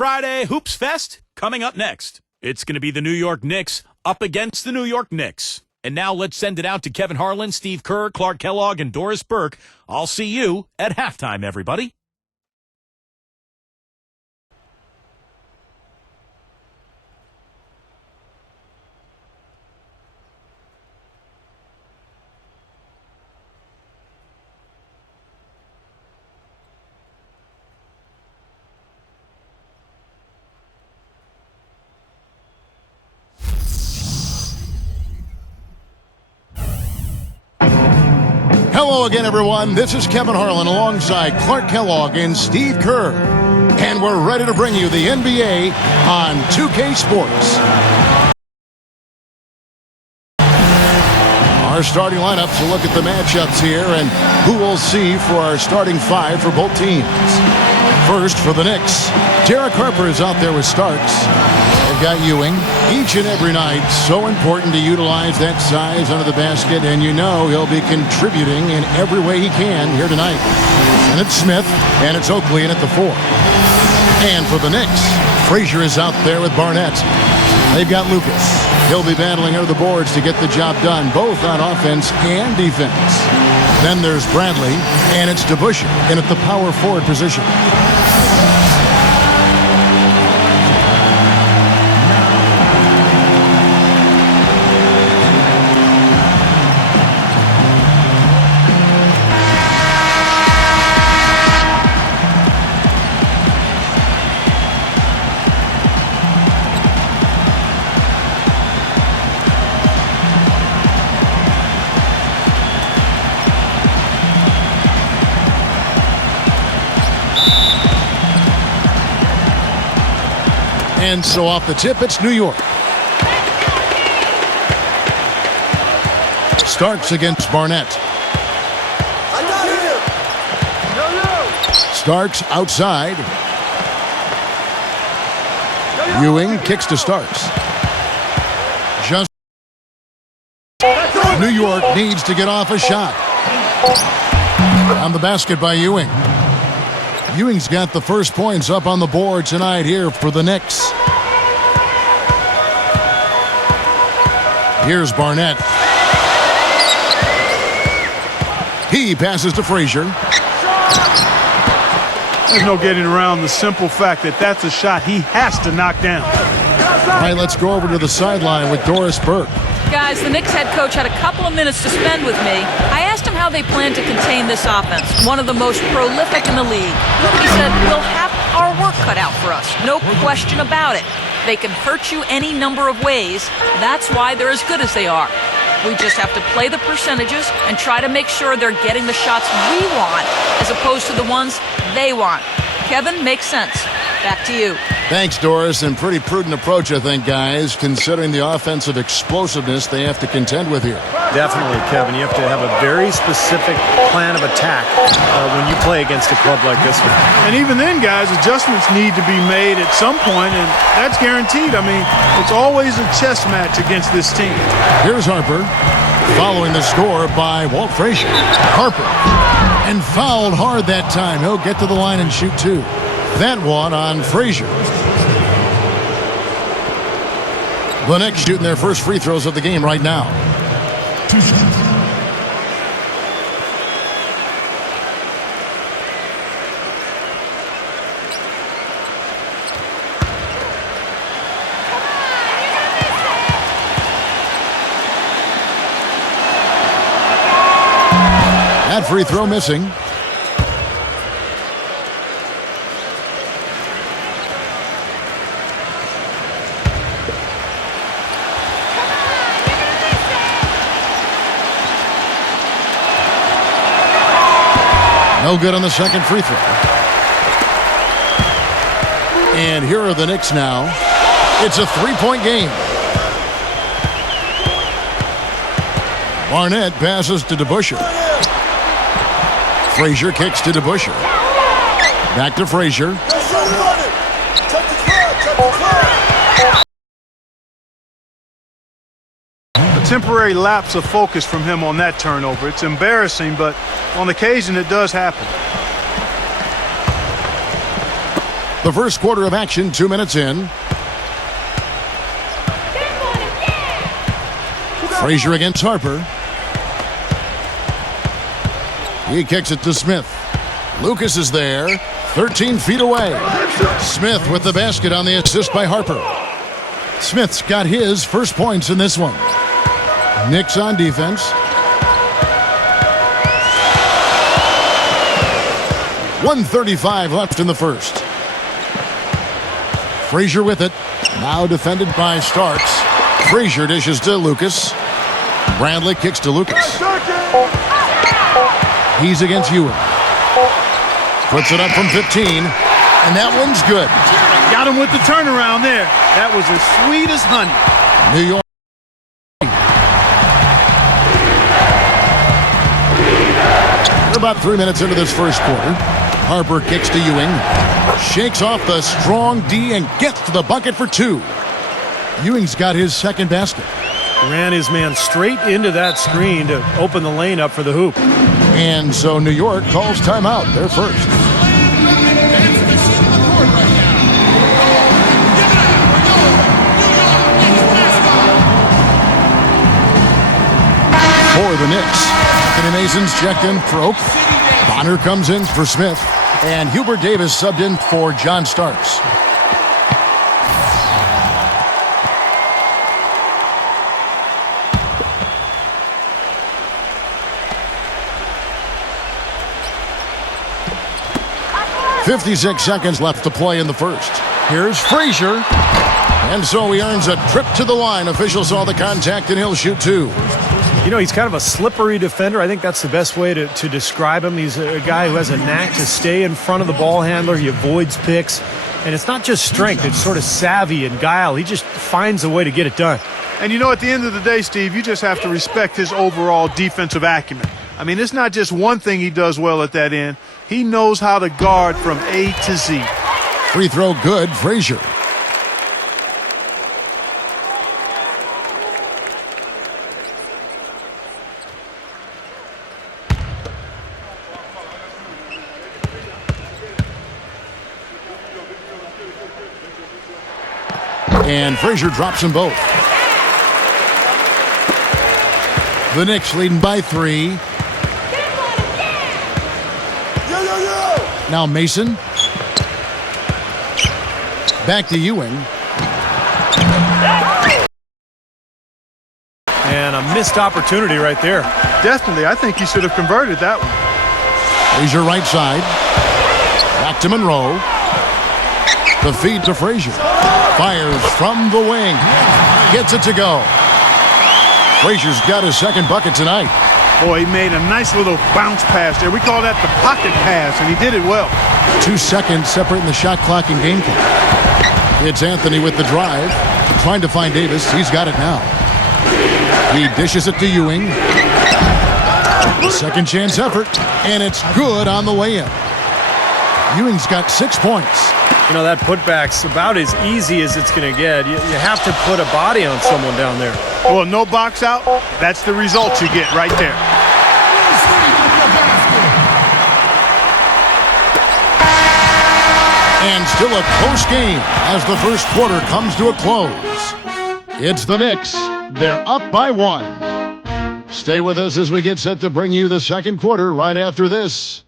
Friday Hoops Fest coming up next. It's going to be the New York Knicks up against the New York Knicks. And now let's send it out to Kevin Harlan, Steve Kerr, Clark Kellogg, and Doris Burke. I'll see you at halftime, everybody. Hello again, everyone. This is Kevin Harlan alongside Clark Kellogg and Steve Kerr. And we're ready to bring you the NBA on 2K Sports. Our starting lineups will look at the matchups here and who we'll see for our starting five for both teams. First, for the Knicks, Derek Harper is out there with Starks. They've got Ewing each and every night. So important to utilize that size under the basket, and you know he'll be contributing in every way he can here tonight. And it's Smith, and it's Oakley in at the 4. And for the Knicks, Frazier is out there with Barnett. They've got Lucas. He'll be battling under the boards to get the job done, both on offense and defense. Then there's Bradley, and it's DeBusschere in at the power forward position. And so off the tip, it's New York. Starks against Barnett. I got him. Starks outside. Ewing kicks to Starks. Just New York needs to get off a shot. On the basket by Ewing. Ewing's got the first points up on the board tonight here for the Knicks. Here's Barnett. He passes to Frazier. There's no getting around the simple fact that that's a shot he has to knock down. All right, let's go over to the sideline with Doris Burke. Guys, the Knicks head coach had a couple of minutes to spend with me. I asked him how they plan to contain this offense, one of the most prolific in the league. He said, we'll have our work cut out for us, no question about it. They can hurt you any number of ways. That's why they're as good as they are. We just have to play the percentages and try to make sure they're getting the shots we want as opposed to the ones they want. Kevin, makes sense. Back to you. Thanks, Doris, and pretty prudent approach, I think, guys, considering the offensive explosiveness they have to contend with here. Definitely, Kevin. You have to have a very specific plan of attack when you play against a club like this one. And even then, guys, adjustments need to be made at some point, and that's guaranteed. I mean, it's always a chess match against this team. Here's Harper, following the score by Walt Frazier. Harper, and fouled hard that time. He'll get to the line and shoot two. That one on Frazier. The Knicks shooting their first free throws of the game right now. That free throw missing. No good on the second free throw. And here are the Knicks now. It's a three-point game. Barnett passes to DeBusschere. Frazier kicks to DeBusschere. Back to Frazier. A temporary lapse of focus from him on that turnover. It's embarrassing, but on occasion it does happen. The first quarter of action, 2 minutes in. Frazier against Harper. He kicks it to Smith. Lucas is there, 13 feet away. Smith with the basket on the assist by Harper. Smith's got his first points in this one. Knicks on defense. 1:35 left in the first. Frazier with it. Now defended by Starks. Frazier dishes to Lucas. Bradley kicks to Lucas. He's against Ewing. Puts it up from 15, and that one's good. Got him with the turnaround there. That was as sweet as honey. New York. We're about 3 minutes into this first quarter. Harper kicks to Ewing. Shakes off the strong D and gets to the bucket for 2. Ewing's got his second basket. Ran his man straight into that screen to open the lane up for the hoop. And so New York calls timeout. They're first. For the Knicks, Anthony Mason's checked in for Oak. Bonner comes in for Smith. And Hubert Davis subbed in for John Starks. .56 seconds left to play in the first. Here's Frazier. And so he earns a trip to the line. Official saw the contact and he'll shoot 2. You know, he's kind of a slippery defender. I think that's the best way to describe him. He's a guy who has a knack to stay in front of the ball handler. He avoids picks. And it's not just strength. It's sort of savvy and guile. He just finds a way to get it done. And you know, at the end of the day, Steve, you just have to respect his overall defensive acumen. I mean, it's not just one thing he does well at that end. He knows how to guard from A to Z. Free throw good, Frazier. And Frazier drops them both. The Knicks leading by 3. Now Mason. Back to Ewing. And a missed opportunity right there. Definitely, I think he should have converted that one. Frazier right side. Back to Monroe. The feed to Frazier. Fires from the wing. Gets it to go. Frazier's got his second bucket tonight. Boy, he made a nice little bounce pass there. We call that the pocket pass, and he did it well. 2 seconds separating the shot clock and game clock. It's Anthony with the drive. Trying to find Davis. He's got it now. He dishes it to Ewing. Second chance effort, and it's good on the way in. Ewing's got 6 points. You know, that putback's about as easy as it's going to get. You have to put a body on someone down there. Well, no box out. That's the results you get right there. And still a close game as the first quarter comes to a close. It's the Knicks. They're up by 1. Stay with us as we get set to bring you the second quarter right after this.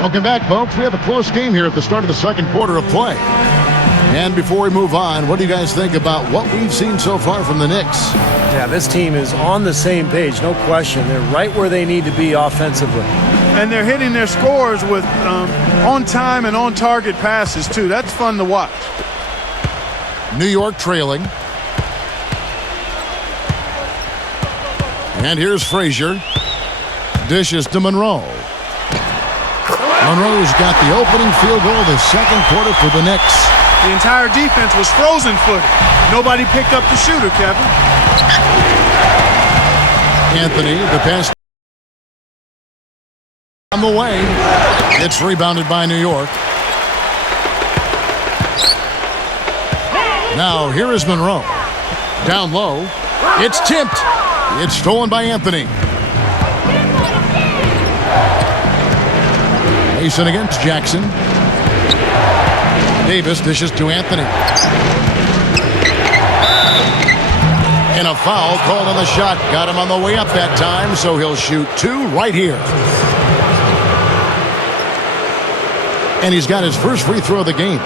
Welcome back, folks. We have a close game here at the start of the second quarter of play. And before we move on, what do you guys think about what we've seen so far from the Knicks? Yeah, this team is on the same page, no question. They're right where they need to be offensively. And they're hitting their scores with on-time and on-target passes, too. That's fun to watch. New York trailing. And here's Frazier. Dishes to Monroe. Monroe's got the opening field goal of the second quarter for the Knicks. The entire defense was frozen-footed. Nobody picked up the shooter, Kevin. Anthony, the pass on the way. It's rebounded by New York. Now, here is Monroe. Down low. It's tipped. It's stolen by Anthony. Mason against Jackson. Davis dishes to Anthony. And a foul called on the shot. Got him on the way up that time, so he'll shoot 2 right here. And he's got his first free throw of the game.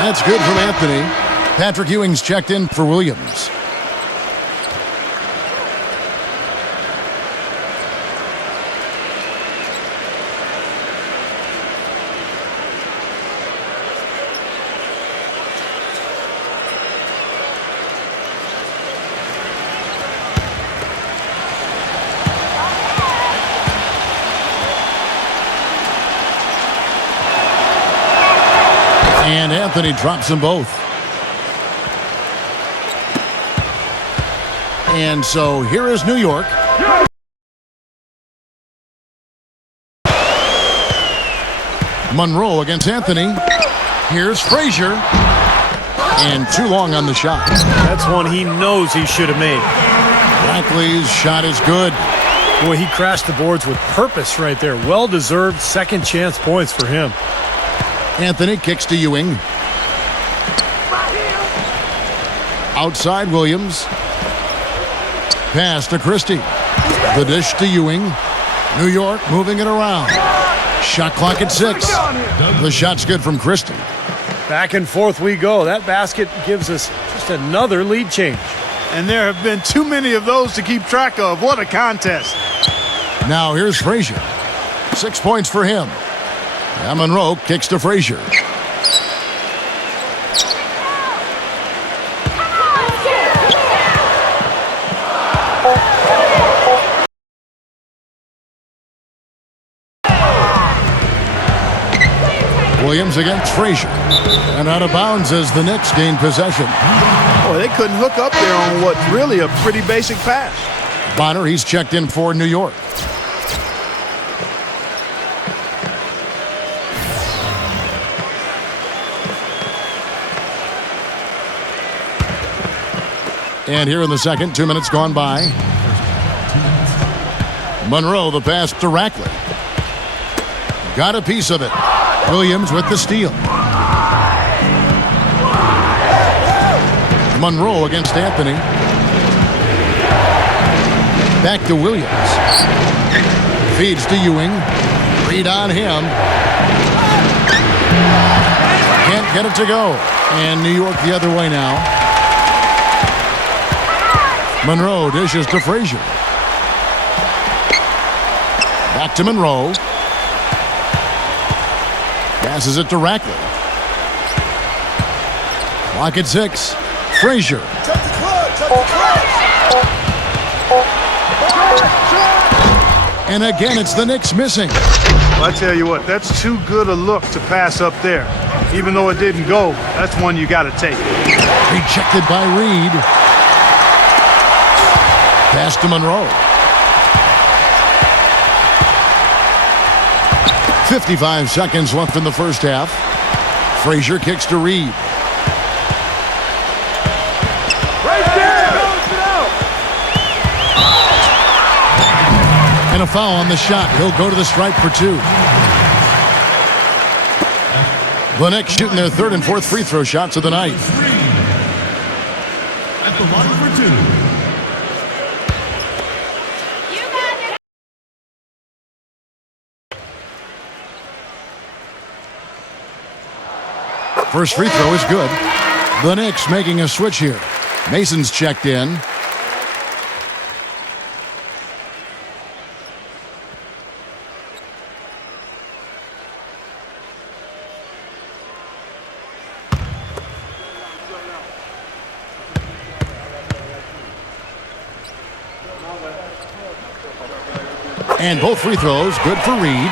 That's good from Anthony. Patrick Ewing's checked in for Williams. And Anthony drops them both. And so here is New York. Monroe against Anthony. Here's Frazier. And too long on the shot. That's one he knows he should have made. Blackley's shot is good. Boy, he crashed the boards with purpose right there. Well-deserved second chance points for him. Anthony kicks to Ewing. Outside Williams. Pass to Christie. The dish to Ewing. New York moving it around. Shot clock at 6. The shot's good from Christie. Back and forth we go. That basket gives us just another lead change. And there have been too many of those to keep track of. What a contest. Now here's Frazier. 6 points for him. And Monroe kicks to Frazier. Williams against Frazier. And out of bounds as the Knicks gain possession. Boy, they couldn't hook up there on what's really a pretty basic pass. Bonner, he's checked in for New York. And here in the second, 2 minutes gone by. Monroe, the pass to Rackley. Got a piece of it. Williams with the steal. Monroe against Anthony. Back to Williams. Feeds to Ewing. Read on him. Can't get it to go. And New York the other way now. Monroe dishes to Frazier. Back to Monroe. Passes it to Rackley. Clock at 6. Frazier. And again, it's the Knicks missing. Well, I tell you what, that's too good a look to pass up there. Even though it didn't go, that's one you got to take. Rejected by Reed. Pass to Monroe. 55 seconds left in the first half. Frazier kicks to Reed. And a foul on the shot. He'll go to the stripe for 2. The Knicks shooting their third and fourth free throw shots of the night. At the line for 2. First free throw is good. The Knicks making a switch here. Mason's checked in. And both free throws good for Reed.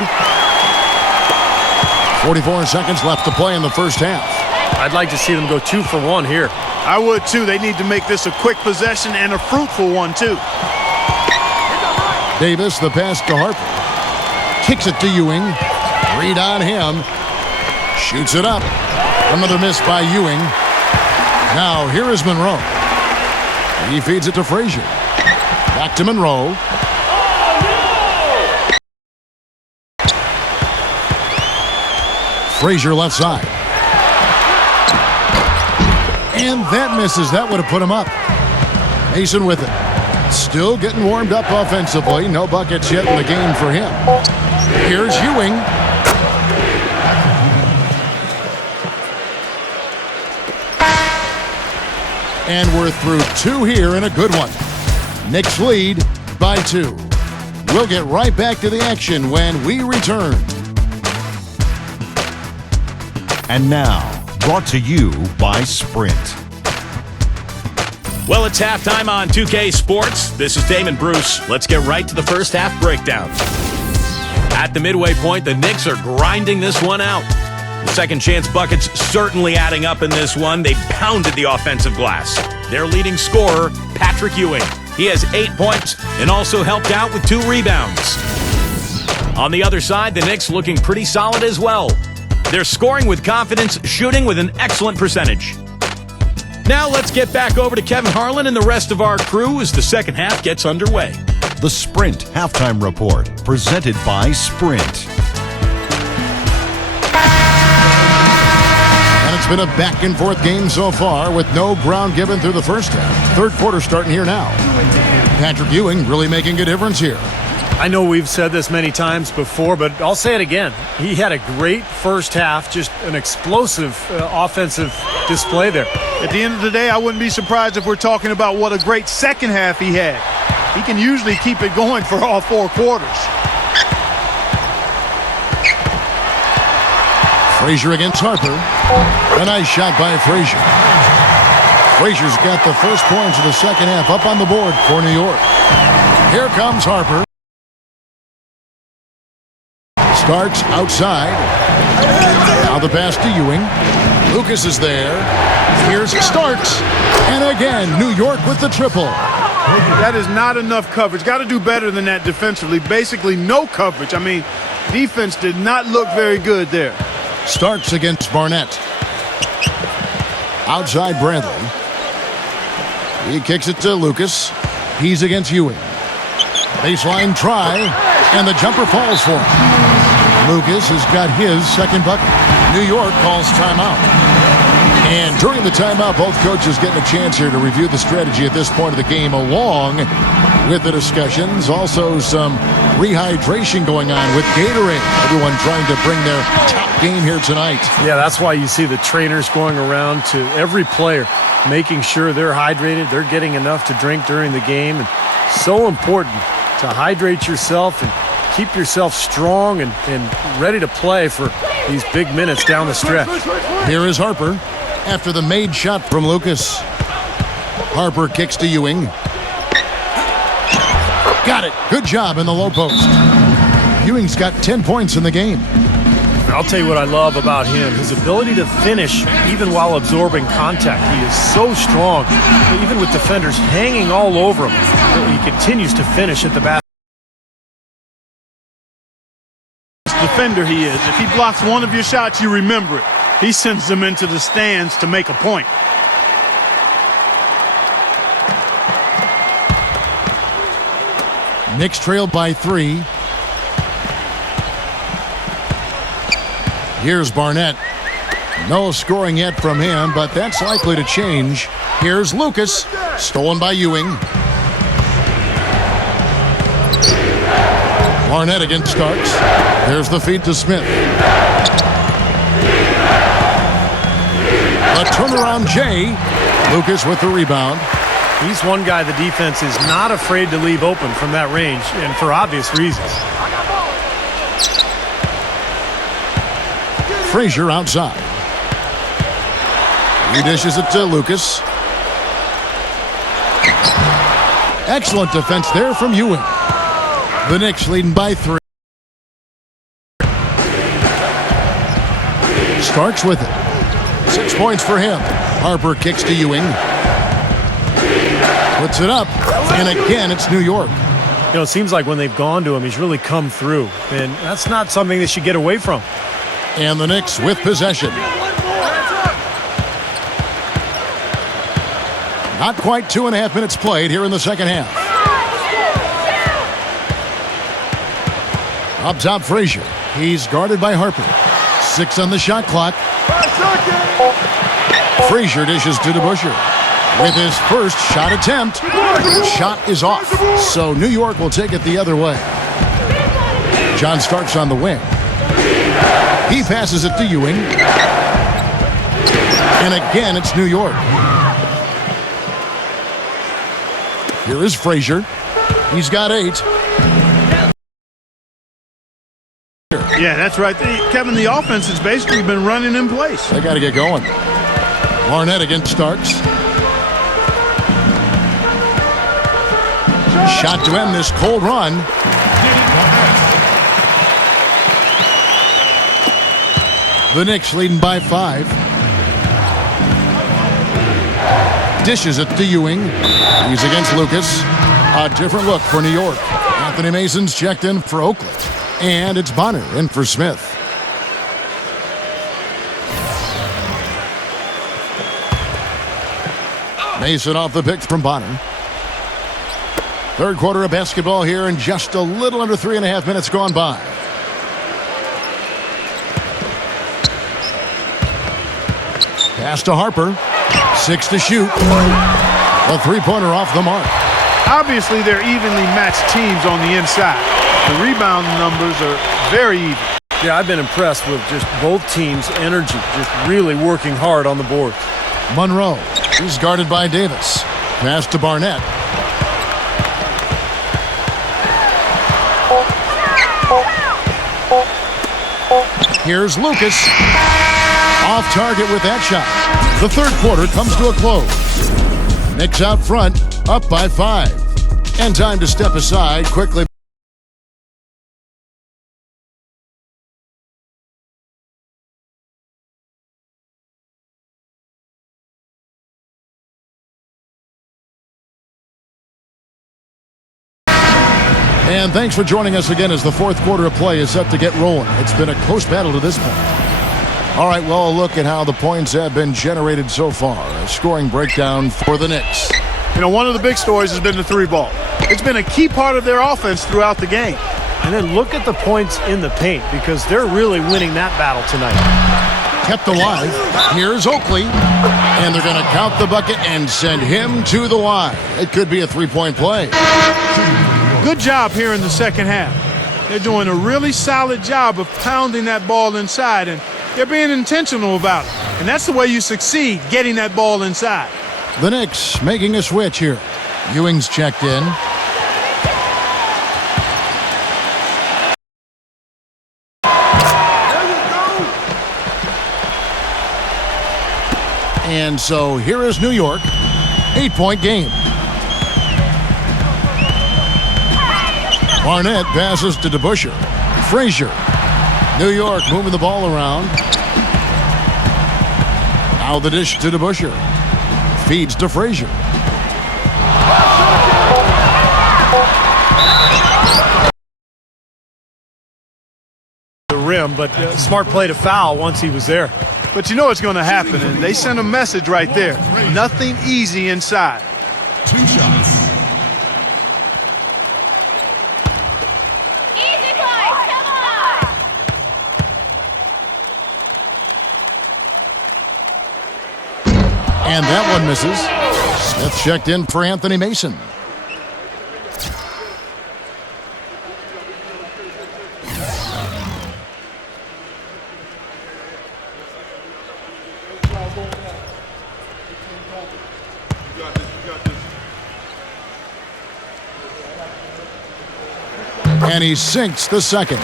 44 seconds left to play in the first half. I'd like to see them go 2 for 1 here. I would too. They need to make this a quick possession and a fruitful one too. Davis, the pass to Harper. Kicks it to Ewing. Read on him. Shoots it up. Another miss by Ewing. Now here is Monroe. He feeds it to Frazier. Back to Monroe. Frazier left side. And that misses. That would have put him up. Mason with it. Still getting warmed up offensively. No buckets yet in the game for him. Here's Ewing. And we're through two here in a good one. Knicks lead by 2. We'll get right back to the action when we return. And now, brought to you by Sprint. Well, it's halftime on 2K Sports. This is Damon Bruce. Let's get right to the first half breakdown. At the midway point, the Knicks are grinding this one out. The second chance buckets certainly adding up in this one. They pounded the offensive glass. Their leading scorer, Patrick Ewing. He has 8 points and also helped out with 2 rebounds. On the other side, the Knicks looking pretty solid as well. They're scoring with confidence, shooting with an excellent percentage. Now let's get back over to Kevin Harlan and the rest of our crew as the second half gets underway. The Sprint Halftime Report, presented by Sprint. And it's been a back-and-forth game so far with no ground given through the first half. Third quarter starting here now. Patrick Ewing really making a difference here. I know we've said this many times before, but I'll say it again. He had a great first half, just an explosive offensive display there. At the end of the day, I wouldn't be surprised if we're talking about what a great second half he had. He can usually keep it going for all 4 quarters. Frazier against Harper. A nice shot by Frazier. Frazier's got the first points of the second half up on the board for New York. Here comes Harper. Starks outside. Now the pass to Ewing. Lucas is there. Here's Starks. And again, New York with the triple. That is not enough coverage. Got to do better than that defensively. Basically no coverage. I mean, defense did not look very good there. Starks against Barnett. Outside Bradley. He kicks it to Lucas. He's against Ewing. Baseline try. And the jumper falls for him. Lucas has got his second bucket. New York calls timeout. And during the timeout, both coaches getting a chance here to review the strategy at this point of the game along with the discussions. Also some rehydration going on with Gatorade. Everyone trying to bring their top game here tonight. Yeah, that's why you see the trainers going around to every player, making sure they're hydrated, they're getting enough to drink during the game. And so important to hydrate yourself and keep yourself strong and ready to play for these big minutes down the stretch. Here is Harper after the made shot from Lucas. Harper kicks to Ewing. Got it. Good job in the low post. Ewing's got 10 points in the game. I'll tell you what I love about him, his ability to finish even while absorbing contact. He is so strong, even with defenders hanging all over him. He continues to finish at the basket. Defender he is. If he blocks one of your shots, you remember it. He sends them into the stands to make a point. Knicks trail by 3. Here's Barnett. No scoring yet from him, but that's likely to change. Here's Lucas. Stolen by Ewing. Barnett against Starks. There's the feed to Smith. A turnaround Jay. Lucas with the rebound. He's one guy the defense is not afraid to leave open from that range, and for obvious reasons. Frazier outside. He dishes it to Lucas. Excellent defense there from Ewing. The Knicks leading by 3. Starks with it. 6 points for him. Harper kicks to Ewing. Puts it up, and again it's New York. You know, it seems like when they've gone to him, he's really come through. And that's not something they should get away from. And the Knicks with possession. Not quite 2.5 minutes played here in the second half. Up top, Frazier. He's guarded by Harper. 6 on the shot clock. Frazier dishes to DeBusschere. With his first shot attempt, shot is off. So New York will take it the other way. John Starks on the wing. He passes it to Ewing. And again, it's New York. Here is Frazier. He's got 8. Yeah, that's right. Kevin, the offense has basically been running in place. They got to get going. Barnett against Starks. Shot to end this cold run. The Knicks leading by 5. Dishes it to Ewing. He's against Lucas. A different look for New York. Anthony Mason's checked in for Oakland. And it's Bonner in for Smith. Mason off the pick from Bonner. Third quarter of basketball here, and just a little under 3.5 minutes gone by. Pass to Harper. 6 to shoot. A three-pointer off the mark. Obviously, they're evenly matched teams on the inside. The rebound numbers are very even. Yeah, I've been impressed with just both teams' energy, just really working hard on the board. Monroe. He's guarded by Davis. Pass to Barnett. Here's Lucas. Off target with that shot. The third quarter comes to a close. Knicks out front, up by 5. And time to step aside quickly. And thanks for joining us again as the fourth quarter of play is set to get rolling. It's been a close battle to this point. All right, well, a look at how the points have been generated so far. A scoring breakdown for the Knicks. You know, one of the big stories has been the 3-ball. It's been a key part of their offense throughout the game. And then look at the points in the paint, because they're really winning that battle tonight. Kept alive. Here's Oakley. And they're going to count the bucket and send him to the line. It could be a 3-point play. Good job here in the second half. They're doing a really solid job of pounding that ball inside, and they're being intentional about it. And that's the way you succeed, getting that ball inside. The Knicks making a switch here. Ewing's checked in. And so here is New York. 8-point game. Barnett passes to DeBusschere. Frazier. New York moving the ball around. Now the dish to DeBusschere. Feeds to Frazier. The rim, but smart play to foul once he was there. But you know what's going to happen, and they sent a message right there. Nothing easy inside. 2 shots. And that one misses. Smith checked in for Anthony Mason. And he sinks the second.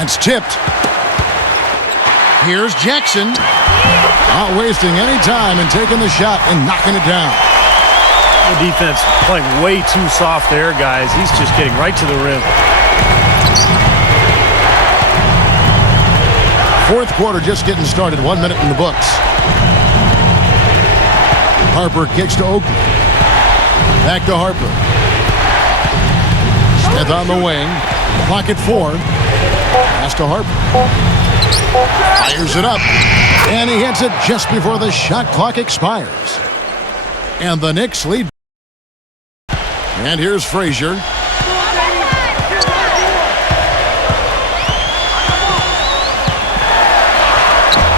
That's tipped. Here's Jackson. Not wasting any time and taking the shot and knocking it down. The defense playing way too soft there, guys. He's just getting right to the rim. Fourth quarter just getting started. 1 minute in the books. Harper kicks to Oakley. Back to Harper. Smith on the wing. Clock at 4. Pass to Harper. Fires it up. And he hits it just before the shot clock expires. And the Knicks lead. And here's Frazier.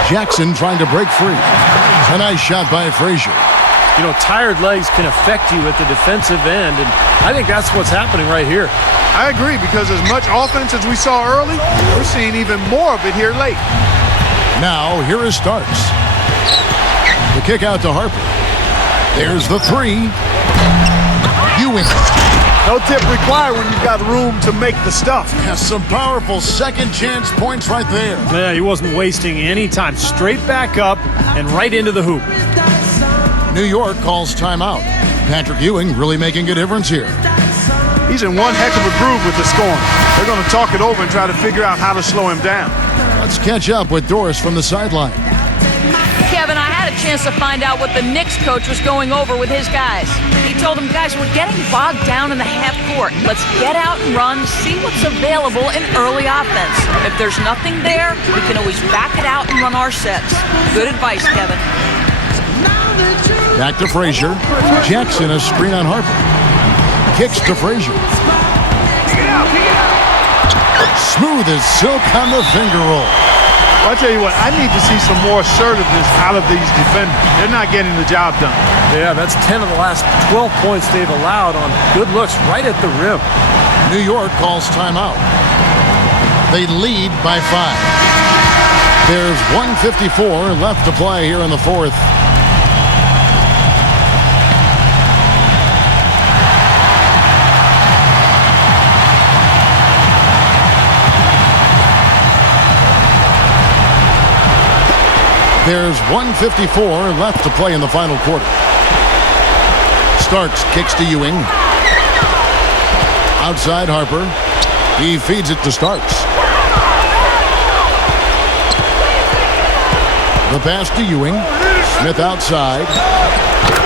Jackson trying to break free. A nice shot by Frazier. You know, tired legs can affect you at the defensive end, and I think that's what's happening right here. I agree, because as much offense as we saw early, we're seeing even more of it here late. Now, here is Starks. The kick out to Harper. There's the three. Ewing. No tip required when you've got room to make the stuff. Has some powerful second chance points right there. Yeah, he wasn't wasting any time. Straight back up and right into the hoop. New York calls timeout. Patrick Ewing really making a difference here. He's in one heck of a groove with the scoring. They're going to talk it over and try to figure out how to slow him down. Let's catch up with Doris from the sideline. Kevin, I had a chance to find out what the Knicks coach was going over with his guys. He told them, guys, we're getting bogged down in the half court. Let's get out and run, see what's available in early offense. If there's nothing there, we can always back it out and run our sets. Good advice, Kevin. Back to Frazier. Jackson a screen on Harper. Kicks to Frazier. Smooth as silk on the finger roll. Well, I tell you what, I need to see some more assertiveness out of these defenders. They're not getting the job done. Yeah, that's 10 of the last 12 points they've allowed on good looks right at the rim. New York calls timeout. They lead by 5. There's 1:54 left to play here in the fourth. There's 1:54 left to play in the final quarter. Starks kicks to Ewing. Outside Harper. He feeds it to Starks. The pass to Ewing. Smith outside.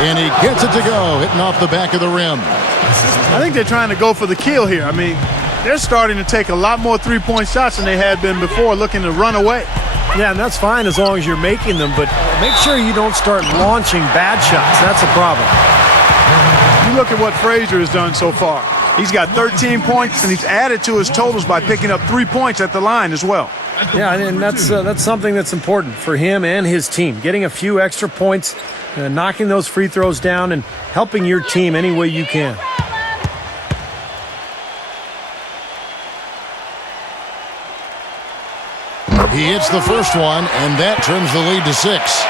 And he gets it to go, hitting off the back of the rim. I think they're trying to go for the kill here. I mean, they're starting to take a lot more three-point shots than they had been before, looking to run away. Yeah, and that's fine as long as you're making them, but make sure you don't start launching bad shots. That's a problem. You look at what Frazier has done so far. He's got 13 points, and he's added to his totals by picking up 3 points at the line as well. Yeah, and that's something that's important for him and his team. Getting a few extra points, knocking those free throws down, and helping your team any way you can. He hits the first one, and that turns the lead to 6.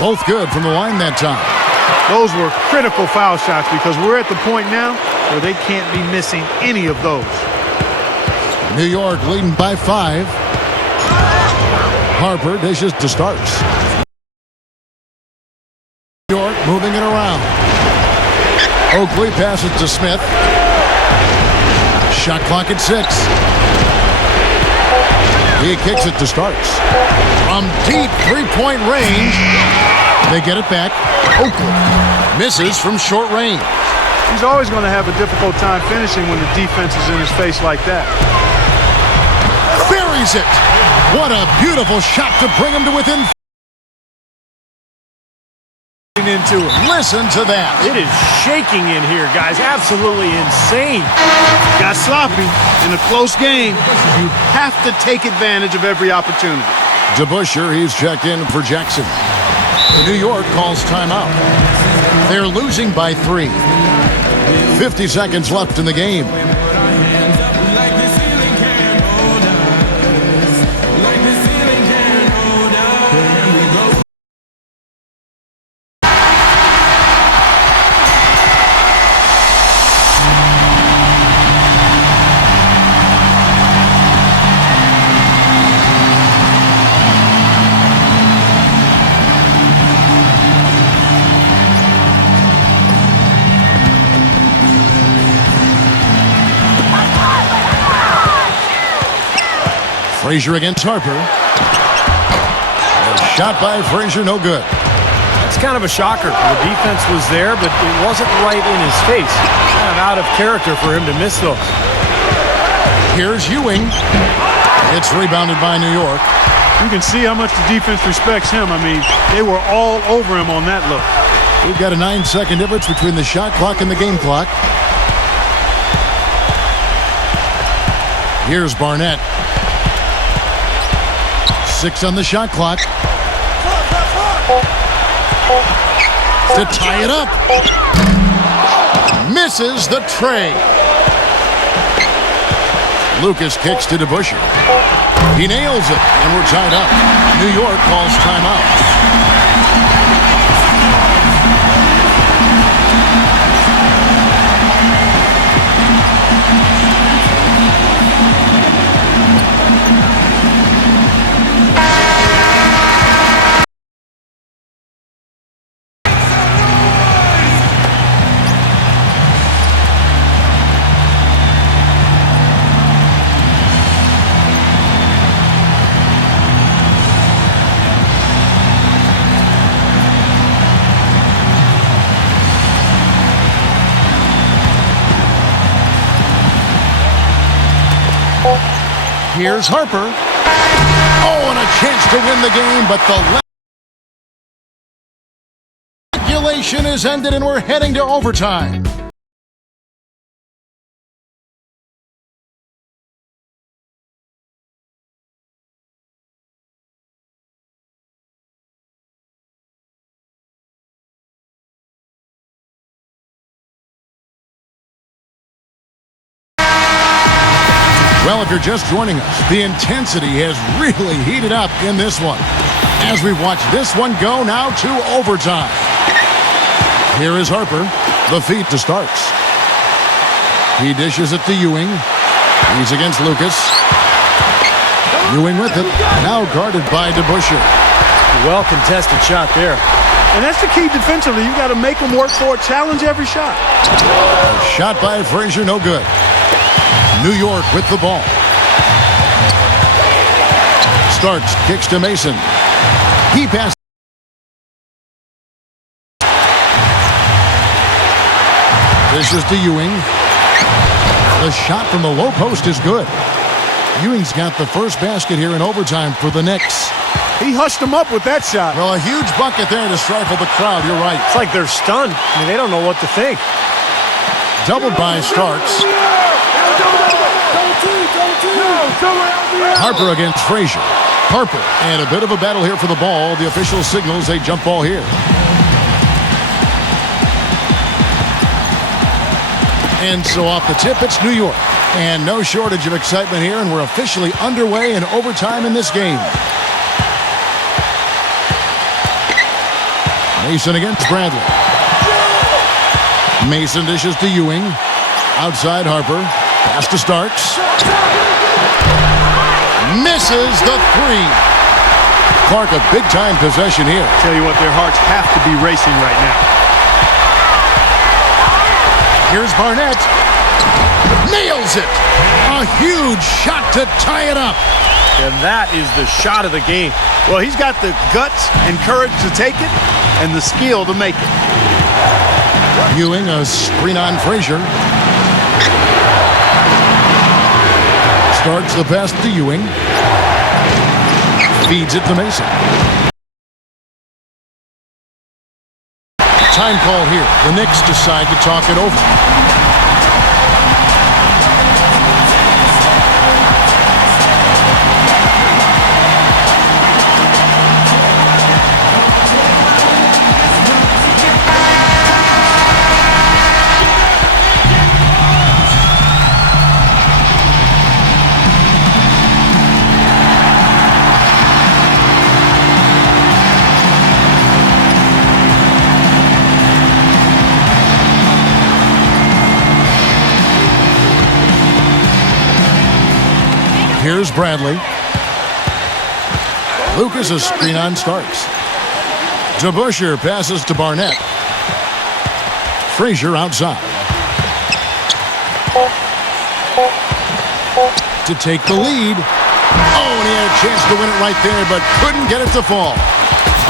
Both good from the line that time. Those were critical foul shots because we're at the point now where they can't be missing any of those. New York leading by 5. Harper dishes to Starks. New York moving it around. Oakley passes to Smith. Shot clock at 6. He kicks it to Starks. From deep three-point range, they get it back. Oakley misses from short range. He's always going to have a difficult time finishing when the defense is in his face like that. Buries it. What a beautiful shot to bring him to within. Into it. Listen to that. It is shaking in here, guys. Absolutely insane. Got sloppy in a close game. You have to take advantage of every opportunity. DeBusschere, he's checked in for Jackson. New York calls timeout. They're losing by 3. 50 seconds left in the game. Frazier against Harper. A shot by Frazier, no good. That's kind of a shocker. The defense was there, but it wasn't right in his face. Kind of out of character for him to miss those. Here's Ewing. It's rebounded by New York. You can see how much the defense respects him. I mean, they were all over him on that look. We've got a 9-second difference between the shot clock and the game clock. Here's Barnett. 6 on the shot clock. To tie it up. Misses the tray. Lucas kicks to DeBusschere. He nails it, and we're tied up. New York calls timeout. Here's Harper. Oh, and a chance to win the game, but the regulation is ended and we're heading to overtime. Well, if you're just joining us, the intensity has really heated up in this one. As we watch this one go now to overtime. Here is Harper, the feed to starts. He dishes it to Ewing. He's against Lucas. Ewing with it, now guarded by DeBusschere. Well-contested shot there. And that's the key defensively. You got to make them work for it, challenge every shot. A shot by Frazier, no good. New York with the ball. Starks kicks to Mason. He passes. This is to Ewing. The shot from the low post is good. Ewing's got the first basket here in overtime for the Knicks. He hushed him up with that shot. Well, a huge bucket there to stifle the crowd. You're right. It's like they're stunned. I mean, they don't know what to think. Doubled by Starks. Harper against Frazier. Harper, and a bit of a battle here for the ball. The official signals a jump ball here. And so off the tip, it's New York. And no shortage of excitement here, and we're officially underway in overtime in this game. Mason against Bradley. Mason dishes to Ewing. Outside Harper. Pass to Starks. Misses the three. Clark, a big-time possession here. Tell you what, their hearts have to be racing right now. Here's Barnett. Nails it. A huge shot to tie it up. And that is the shot of the game. Well, he's got the guts and courage to take it and the skill to make it. Ewing, a screen on Frazier. Starts the pass to Ewing. Feeds it to Mason. Time call here. The Knicks decide to talk it over. Here's Bradley. Lucas, a screen on Starks. DeBusschere passes to Barnett. Frazier outside. To take the lead. Oh, and he had a chance to win it right there, but couldn't get it to fall.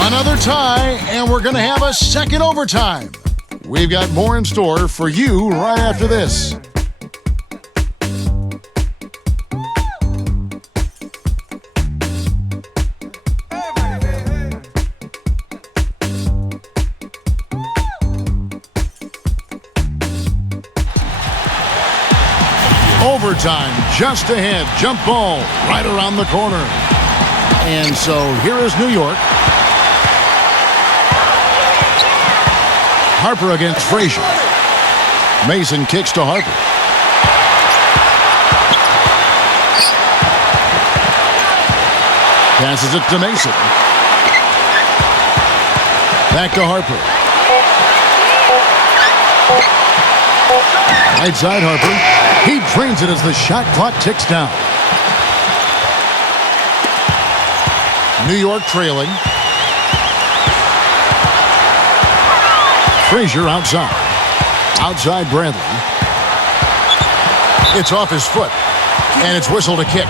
Another tie, and we're going to have a second overtime. We've got more in store for you right after this. Overtime just ahead. Jump ball right around the corner. And so here is New York. Harper against Frazier. Mason kicks to Harper. Passes it to Mason. Back to Harper. Right side Harper. He drains it as the shot clock ticks down. New York trailing. Frazier outside. Outside Bradley. It's off his foot. And it's whistled a kick.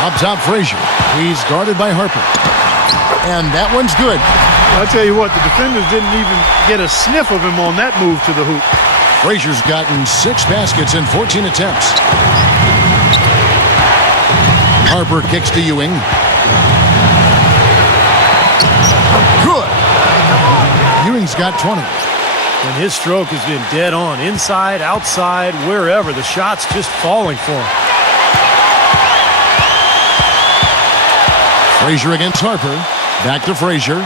Up top, Frazier. He's guarded by Harper. And that one's good. I'll tell you what, the defenders didn't even get a sniff of him on that move to the hoop. Frazier's gotten 6 baskets in 14 attempts. Harper kicks to Ewing. Good. Ewing's got 20. And his stroke has been dead on. Inside, outside, wherever. The shot's just falling for him. Frazier against Harper. Back to Frazier.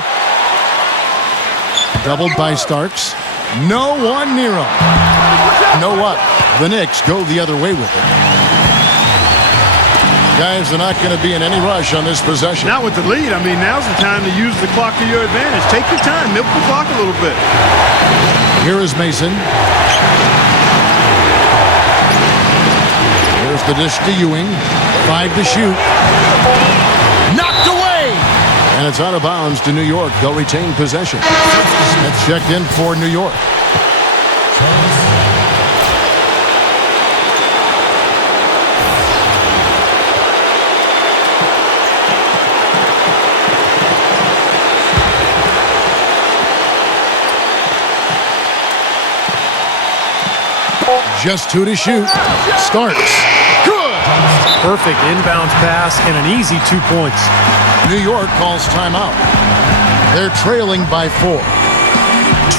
Doubled by Starks. No one near him. No what? The Knicks go the other way with it. Guys, they're not going to be in any rush on this possession. Not with the lead. I mean, now's the time to use the clock to your advantage. Take your time. Milk the clock a little bit. Here is Mason. Here's the dish to Ewing. 5 to shoot. Knocked away! And it's out of bounds to New York. They'll retain possession. That's checked in for New York. Just 2 to shoot. Starks. Good! Perfect inbounds pass and an easy 2 points. New York calls timeout. They're trailing by 4.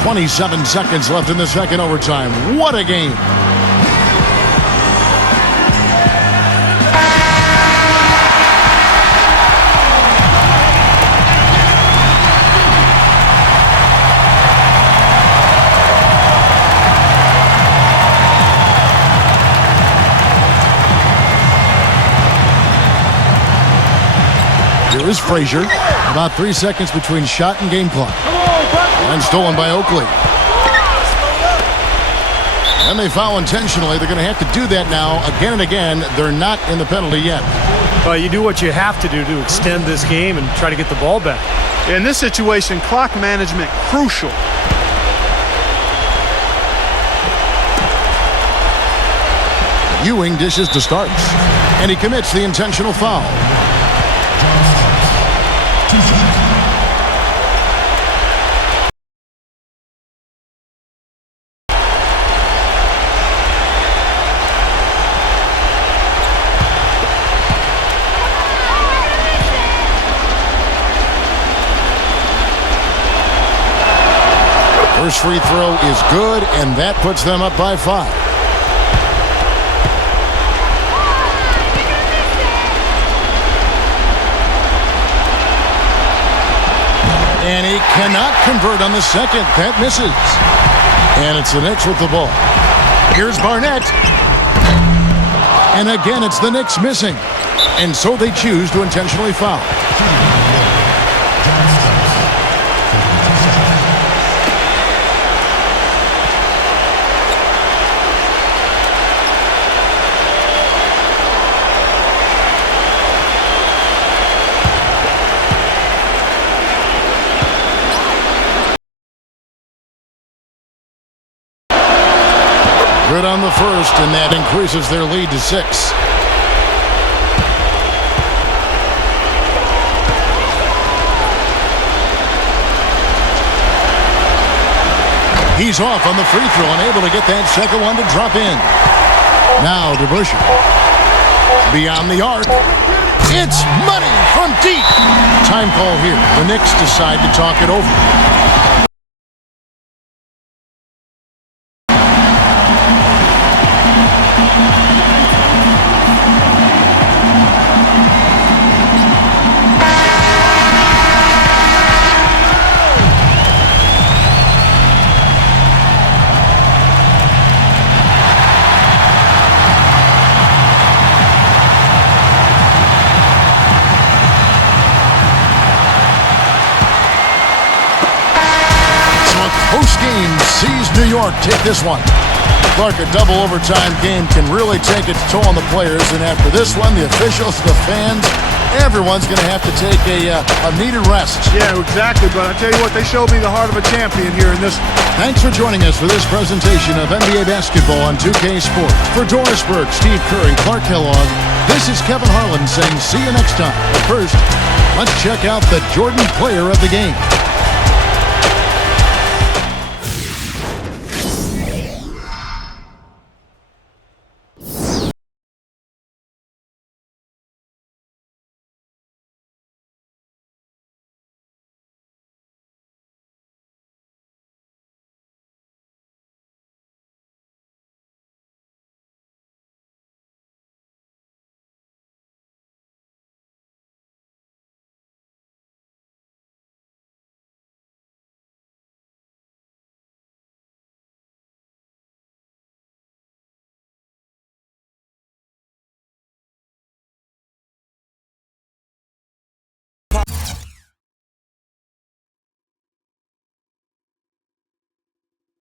27 seconds left in the second overtime. What a game. Here is Frazier. About 3 seconds between shot and game clock. And stolen by Oakley. And they foul intentionally. They're going to have to do that now again and again. They're not in the penalty yet. Well, you do what you have to do to extend this game and try to get the ball back. In this situation, clock management crucial. Ewing dishes to Starks. And he commits the intentional foul. First free throw is good, and that puts them up by 5. And he cannot convert on the second. That misses. And it's the Knicks with the ball. Here's Barnett. And again, it's the Knicks missing. And so they choose to intentionally foul. good on the first, and that increases their lead to 6. He's off on the free throw and able to get that second one to drop in. Now DeBusschere. Beyond the arc. It's money from deep. Time call here. The Knicks decide to talk it over. Post-game sees New York take this one. Clark, a double overtime game can really take its toll on the players, and after this one, the officials, the fans, everyone's going to have to take a needed rest. Yeah, exactly, but I tell you what, they showed me the heart of a champion here in this. Thanks for joining us for this presentation of NBA basketball on 2K Sports. For Doris Burke, Steve Kerr, and Clark Kellogg, this is Kevin Harlan saying see you next time. But first, let's check out the Jordan player of the game.